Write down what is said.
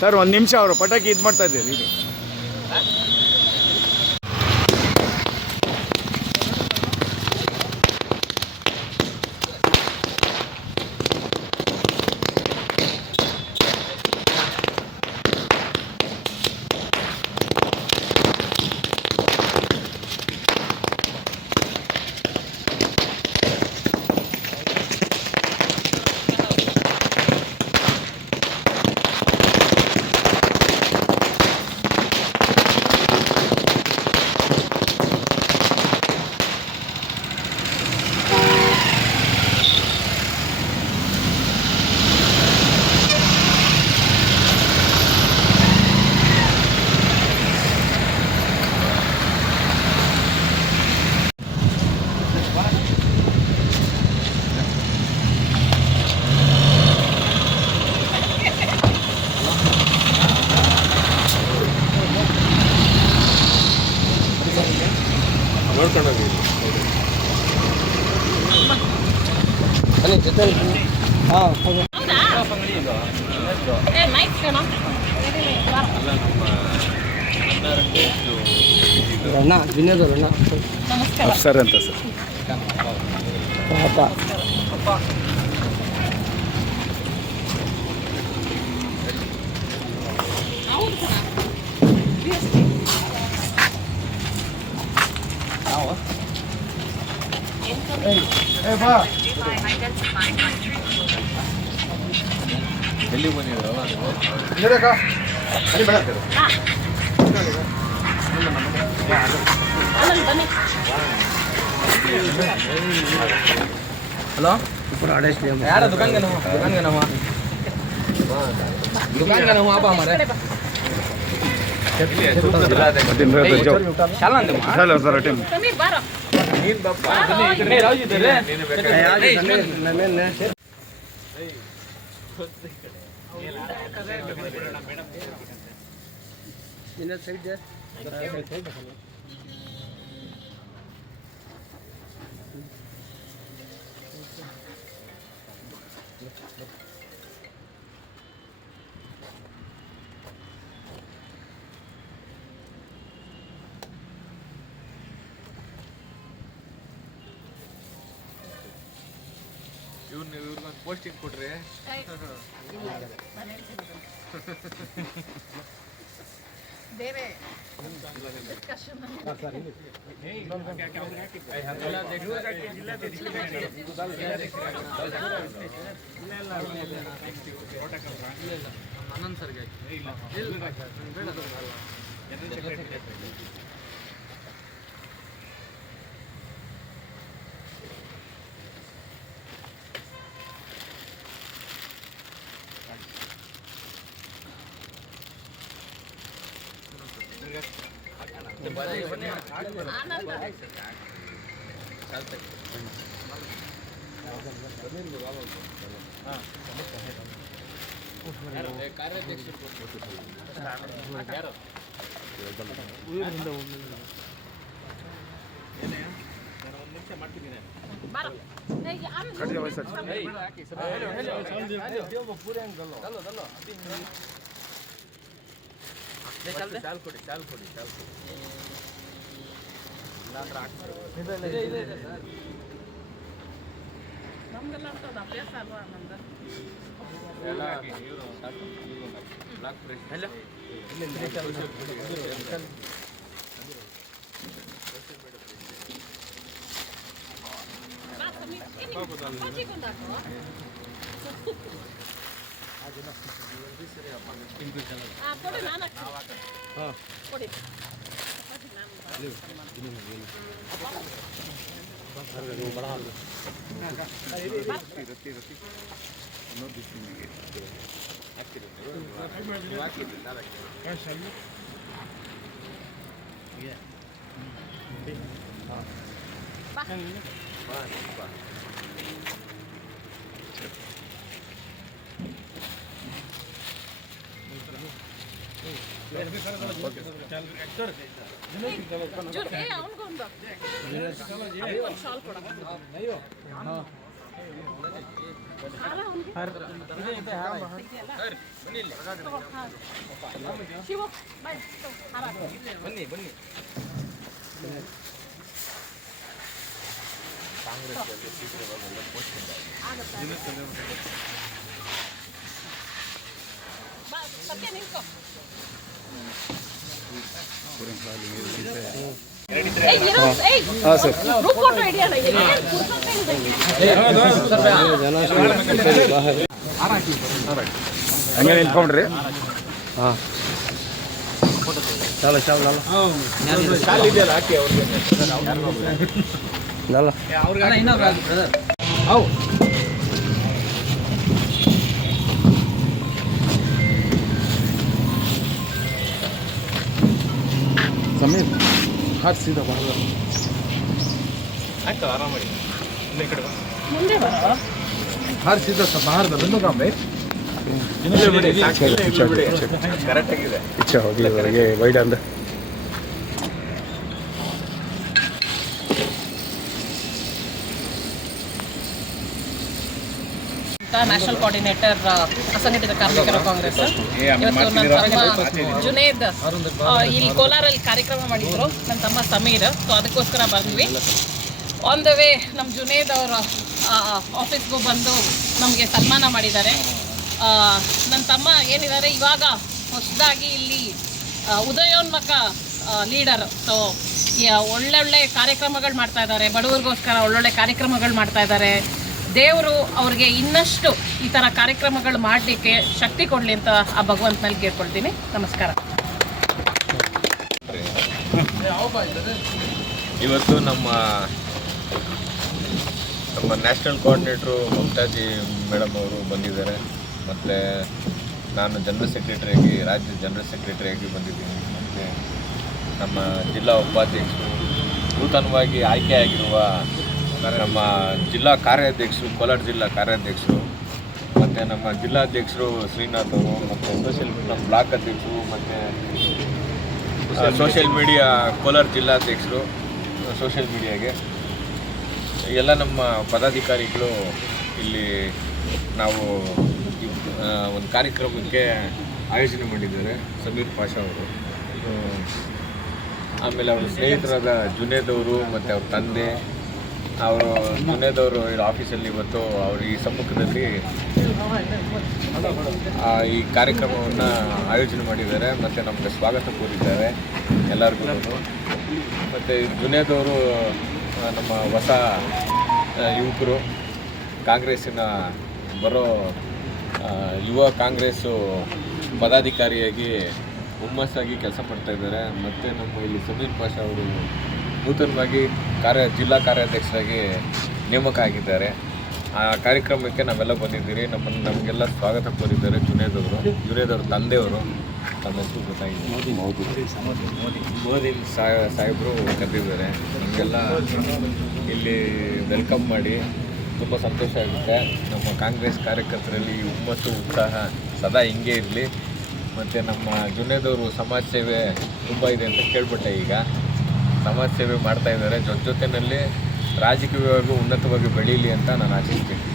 Sir ಒಂದು ನಿಮಿಷ ಅವರು ಪಟಾಕಿ ಇದು ಮಾಡ್ತಾ ಇದ್ದಾರೆ ಇದು ಸರ್ ಅಂತ ಸರ್ ಎಲ್ಲಿ ಬಂದಿದ್ರು ಹಲೋ ಯಾರ ದುಕಾನ್ಗೆ ನಾವು आप हमारे ಇವ್ರಿಗೊಂದು ಪೋಸ್ಟಿಂಗ್ ಕೊಟ್ರಿ ಬೇರೆ ಆನಂದ್ ಸರ್ಗೆ ನಮ್ಗೆಲ್ಲ ಅಭ್ಯಾಸ ಅಲ್ವಾ ನಮ್ದು ಬನ್ನಿ ಹಾಂ ಸರ್ ಹಂಗೆ ನಿಂತ್ಕೊಂಡ್ರಿ ಹಾಂ ಚಲೋ ಚಲೋ ಇದೆಯಲ್ಲ ಹಾಕಿ ಅವ್ರಿಗೆ ಸಮೀರ್ ಹಾಟ್ ಸೀದಾ ಬರಲ್ಲ ಆಯ್ತು ಆರಾಮಾಗಿ ಈ ಕಡೆ ಹಾಟ್ ಸೀದಾ ಬಾಹರ್ ಬಂದು ಕಾಮೆ ಕರೆಕ್ಟ್ ಆಗಿದೆ ಇಚ್ಛಾ ಹೋಗಿ ಹೊರಗೆ ವೈಡ್ ಅಂದ ನ್ಯಾಷನಲ್ ಕೋಆರ್ಡಿನೇಟರ್ ಅಸಂಘಟಿತ ಕಾರ್ಮಿಕರ ಕಾಂಗ್ರೆಸ್. ಇವತ್ತು ನನ್ನ ತಮ್ಮ ಜುನೇದ್ ಇಲ್ಲಿ ಕೋಲಾರಲ್ಲಿ ಕಾರ್ಯಕ್ರಮ ಮಾಡಿದ್ರು, ನನ್ನ ತಮ್ಮ ಸಮೀರ್. ಸೊ ಅದಕ್ಕೋಸ್ಕರ ಬಂದ್ವಿ. ಆನ್ ದ ವೇ ನಮ್ಮ ಜುನೇದ್ ಅವರ ಆಫೀಸ್ಗೂ ಬಂದು ನಮಗೆ ಸನ್ಮಾನ ಮಾಡಿದ್ದಾರೆ. ನನ್ನ ತಮ್ಮ ಏನಿದ್ದಾರೆ ಇವಾಗ ಹೊಸದಾಗಿ ಇಲ್ಲಿ ಉದಯೋನ್ಮುಖ ಲೀಡರ್. ಸೊ ಒಳ್ಳೊಳ್ಳೆ ಕಾರ್ಯಕ್ರಮಗಳು ಮಾಡ್ತಾ ಇದ್ದಾರೆ, ಬಡವರಿಗೋಸ್ಕರ ಒಳ್ಳೊಳ್ಳೆ ಕಾರ್ಯಕ್ರಮಗಳು ಮಾಡ್ತಾ ಇದ್ದಾರೆ. ದೇವರು ಅವ್ರಿಗೆ ಇನ್ನಷ್ಟು ಈ ಥರ ಕಾರ್ಯಕ್ರಮಗಳು ಮಾಡಲಿಕ್ಕೆ ಶಕ್ತಿ ಕೊಡಲಿ ಅಂತ ಆ ಭಗವಂತನಲ್ಲಿ ಕೇಳ್ಕೊಳ್ತೀನಿ. ನಮಸ್ಕಾರ. ಇವತ್ತು ನಮ್ಮ ನ್ಯಾಷನಲ್ ಕೋಆರ್ಡಿನೇಟ್ರು ಮಮತಾಜಿ ಮೇಡಮ್ ಅವರು ಬಂದಿದ್ದಾರೆ. ಮತ್ತು ನಾನು ಜನರಲ್ ಸೆಕ್ರೆಟರಿಯಾಗಿ, ರಾಜ್ಯ ಜನರಲ್ ಸೆಕ್ರೆಟರಿಯಾಗಿ ಬಂದಿದ್ದೀನಿ. ಮತ್ತು ನಮ್ಮ ಜಿಲ್ಲಾ ಉಪಾಧ್ಯಕ್ಷರು, ನೂತನವಾಗಿ ಆಯ್ಕೆಯಾಗಿರುವ ನಮ್ಮ ಜಿಲ್ಲಾ ಕಾರ್ಯಾಧ್ಯಕ್ಷರು, ಕೋಲಾರ ಜಿಲ್ಲಾ ಕಾರ್ಯಾಧ್ಯಕ್ಷರು, ಮತ್ತು ನಮ್ಮ ಜಿಲ್ಲಾಧ್ಯಕ್ಷರು ಶ್ರೀನಾಥ್ ಅವರು, ಮತ್ತು ನಮ್ಮ ಬ್ಲಾಕ್ ಅಧ್ಯಕ್ಷರು, ಮತ್ತು ಸೋಷಿಯಲ್ ಮೀಡಿಯಾ ಕೋಲಾರ ಜಿಲ್ಲಾಧ್ಯಕ್ಷರು ಸೋಷಿಯಲ್ ಮೀಡಿಯಾಗೆ ಎಲ್ಲ ನಮ್ಮ ಪದಾಧಿಕಾರಿಗಳು ಇಲ್ಲಿ ನಾವು ಒಂದು ಕಾರ್ಯಕ್ರಮಕ್ಕೆ ಆಯೋಜನೆ ಮಾಡಿದ್ದಾರೆ. ಸಮೀರ್ ಪಾಷಾ ಅವರು, ಆಮೇಲೆ ಅವರ ಸ್ನೇಹಿತರಾದ ಜುನೇದ್ ಅವರು ಮತ್ತು ಅವ್ರ ತಂದೆ ಅವರು. ಜುನೇದ್ ಅವರು ಆಫೀಸಲ್ಲಿ ಇವತ್ತು ಅವರು ಈ ಸಮ್ಮುಖದಲ್ಲಿ ಈ ಕಾರ್ಯಕ್ರಮವನ್ನು ಆಯೋಜನೆ ಮಾಡಿದ್ದಾರೆ ಮತ್ತು ನಮಗೆ ಸ್ವಾಗತ ಕೋರಿದ್ದಾರೆ ಎಲ್ಲರಿಗೂ. ಮತ್ತು ಜುನೇದ್ ಅವರು ನಮ್ಮ ಹೊಸ ಯುವಕರು, ಕಾಂಗ್ರೆಸ್ಸಿನ ಬರೋ ಯುವ ಕಾಂಗ್ರೆಸ್ಸು ಪದಾಧಿಕಾರಿಯಾಗಿ ಹುಮ್ಮಸ್ಸಾಗಿ ಕೆಲಸ ಮಾಡ್ತಾಯಿದ್ದಾರೆ. ಮತ್ತು ನಮ್ಮ ಇಲ್ಲಿ ಸಮೀರ್ ಪಾಷಾ ಅವರು ನೂತನವಾಗಿ ಜಿಲ್ಲಾ ಕಾರ್ಯಾಧ್ಯಕ್ಷರಾಗಿ ನೇಮಕ ಆಗಿದ್ದಾರೆ. ಆ ಕಾರ್ಯಕ್ರಮಕ್ಕೆ ನಾವೆಲ್ಲ ಬಂದಿದ್ದೀರಿ. ನಮಗೆಲ್ಲ ಸ್ವಾಗತ ಕೋರಿದ್ದಾರೆ ಜುನೇದ್ ಅವ್ರ ತಂದೆಯವರು. ತಮ್ಮ ಹೆಸರು ಗೊತ್ತಾಗಿದೆ, ಮೋದಿ ಸಾಹೇಬರು ಕರೆದಿದ್ದಾರೆ. ನಮಗೆಲ್ಲ ಇಲ್ಲಿ ವೆಲ್ಕಮ್ ಮಾಡಿ ತುಂಬ ಸಂತೋಷ ಆಗುತ್ತೆ. ನಮ್ಮ ಕಾಂಗ್ರೆಸ್ ಕಾರ್ಯಕರ್ತರಲ್ಲಿ ಈ ಹುಮ್ಮಸ್ಸು, ಉತ್ಸಾಹ ಸದಾ ಹಿಂಗೆ ಇರಲಿ. ಮತ್ತು ನಮ್ಮ ಜುನೇದ್ ಅವರು ಸಮಾಜ ಸೇವೆ ತುಂಬ ಇದೆ ಅಂತ ಕೇಳ್ಬಿಟ್ಟೆ. ಈಗ ಸಮಾಜ ಸೇವೆ ಮಾಡ್ತಾಯಿದ್ದಾರೆ, ಜೊತೆಯಲ್ಲಿ ರಾಜಕೀಯವಾಗಿ ಉನ್ನತವಾಗಿ ಬೆಳೀಲಿ ಅಂತ ನಾನು ಆಶಿಸ್ತೀನಿ.